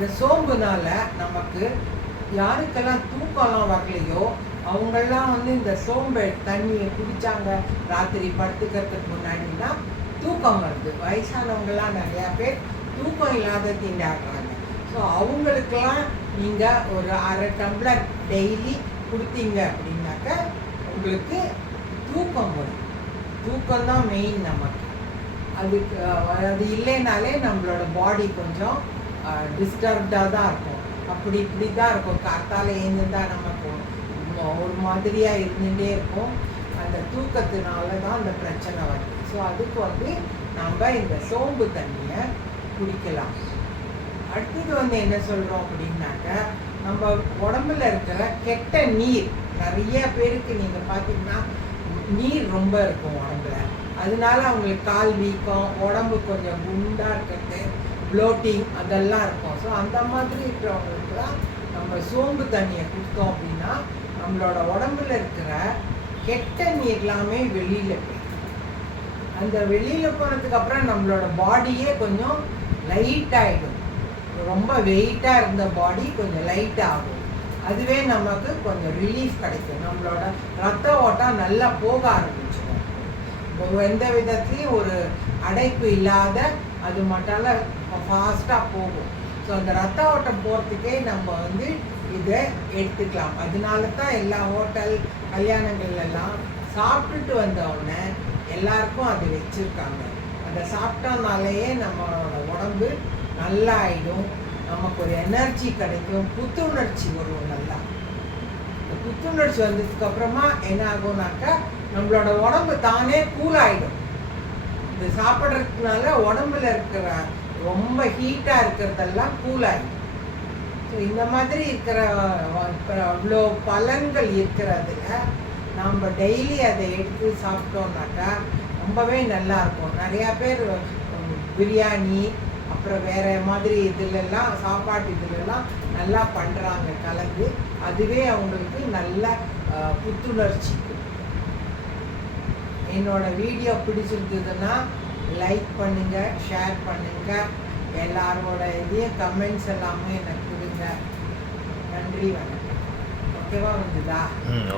இந்த சோம்புனால நமக்கு யாருக்கெல்லாம் தூக்கம்லாம் வரலையோ அவங்கெல்லாம் வந்து இந்த சோம்பு தண்ணியை குடித்தாங்க ராத்திரி படுத்துக்கிறதுக்கு முன்னாடினா தூக்கம் வருது. வயசானவங்களாம் நிறையா பேர் தூக்கம் இல்லாத திண்டாடுறாங்க. ஸோ அவங்களுக்கெல்லாம் நீங்கள் ஒரு 1/2 டம்ளர் டெய்லி கொடுத்தீங்க அப்படின்னாக்க உங்களுக்கு தூக்கம் வரும். தூக்கம்தான் மெயின் நமக்கு. அதுக்கு அது இல்லைனாலே நம்மளோட பாடி கொஞ்சம் டிஸ்டர்ப்டாக தான் இருக்கும். அப்படி இப்படி தான் இருக்கும். காத்தால் ஏந்துதான் நமக்கு ஒரு மாதிரியாக இருந்துகிட்டே இருக்கும். அந்த தூக்கத்தினால தான் அந்த பிரச்சனை வருது. ஸோ அதுக்கு வந்து நம்ம இந்த சோம்பு தண்ணியை குடிக்கலாம். அடுத்தது வந்து என்ன சொல்கிறோம் அப்படின்னாக்க நம்ம உடம்புல இருக்கிற கெட்ட நீர், நிறைய பேருக்கு நீங்கள் பார்த்தீங்கன்னா நீர் ரொம்ப இருக்கும் உடம்புல. அதனால அவங்களுக்கு கால் வீக்கம், உடம்பு கொஞ்சம் குண்டாக இருக்கிறது, ப்ளோட்டிங் அதெல்லாம் இருக்கும். ஸோ அந்த மாதிரி இருக்கிறவங்களுக்குலாம் நம்ம சோம்பு தண்ணியை கொடுத்தோம் அப்படின்னா நம்மளோட உடம்புல இருக்கிற கெட்ட நீர் எல்லாமே வெளியில் போயிடும். அந்த வெளியில் போனதுக்கு அப்புறம் நம்மளோட பாடியே கொஞ்சம் லைட் ஆகிடும். ரொம்ப வெயிட்டாக இருந்த பாடி கொஞ்சம் லைட் ஆகும். அதுவே நமக்கு கொஞ்சம் ரிலீஃப் கிடைக்கும். நம்மளோட ரத்த ஓட்டம் நல்லா போக ஆரம்பிச்சிடும். எந்த விதத்துலேயும் ஒரு அடைப்பு இல்லாத அது மட்டும் ஃபாஸ்ட்டாக போகும். ஸோ அந்த ரத்த ஓட்டம் போகிறதுக்கே நம்ம வந்து இதை எடுத்துக்கலாம். அதனால தான் எல்லா ஹோட்டல் கல்யாணங்கள்லாம் சாப்பிட்டுட்டு வந்தவுடனே எல்லாருக்கும் அது வச்சுருக்காங்க. அதை சாப்பிட்டோம்னாலேயே நம்மளோட உடம்பு நல்லா ஆகிடும். நமக்கு ஒரு எனர்ஜி கிடைக்கும், புத்துணர்ச்சி வரும். நல்லா இந்த புத்துணர்ச்சி வந்ததுக்கப்புறமா என்ன ஆகும்னாக்கா நம்மளோட உடம்பு தானே கூல் ஆகிடும். இது சாப்பிட்றதுனால உடம்புல இருக்கிற ரொம்ப ஹீட்டாக இருக்கிறதெல்லாம் கூல் ஆகிடும். ஸோ இந்த மாதிரி இருக்கிற அவ்வளோ பலன்கள் இருக்கிறதுல நம்ம டெய்லி அதை எடுத்து சாப்பிட்டோம்னாக்கா ரொம்பவே நல்லாயிருக்கும். நிறையா பேர் பிரியாணி அப்புறம் வேறு மாதிரி இதிலெல்லாம் சாப்பாட்டு இதிலெல்லாம் நல்லா பண்ணுறாங்க கலந்து. அதுவே அவங்களுக்கு நல்ல புத்துணர்ச்சி. என்னோடய வீடியோ பிடிச்சிருந்ததுன்னா லைக் பண்ணுங்கள், ஷேர் பண்ணுங்கள். எல்லாரோட இதையும் கமெண்ட்ஸ் எல்லாமே எனக்கு கொடுங்க. நன்றி, வணக்கம். ஓகேவா? வந்துதா?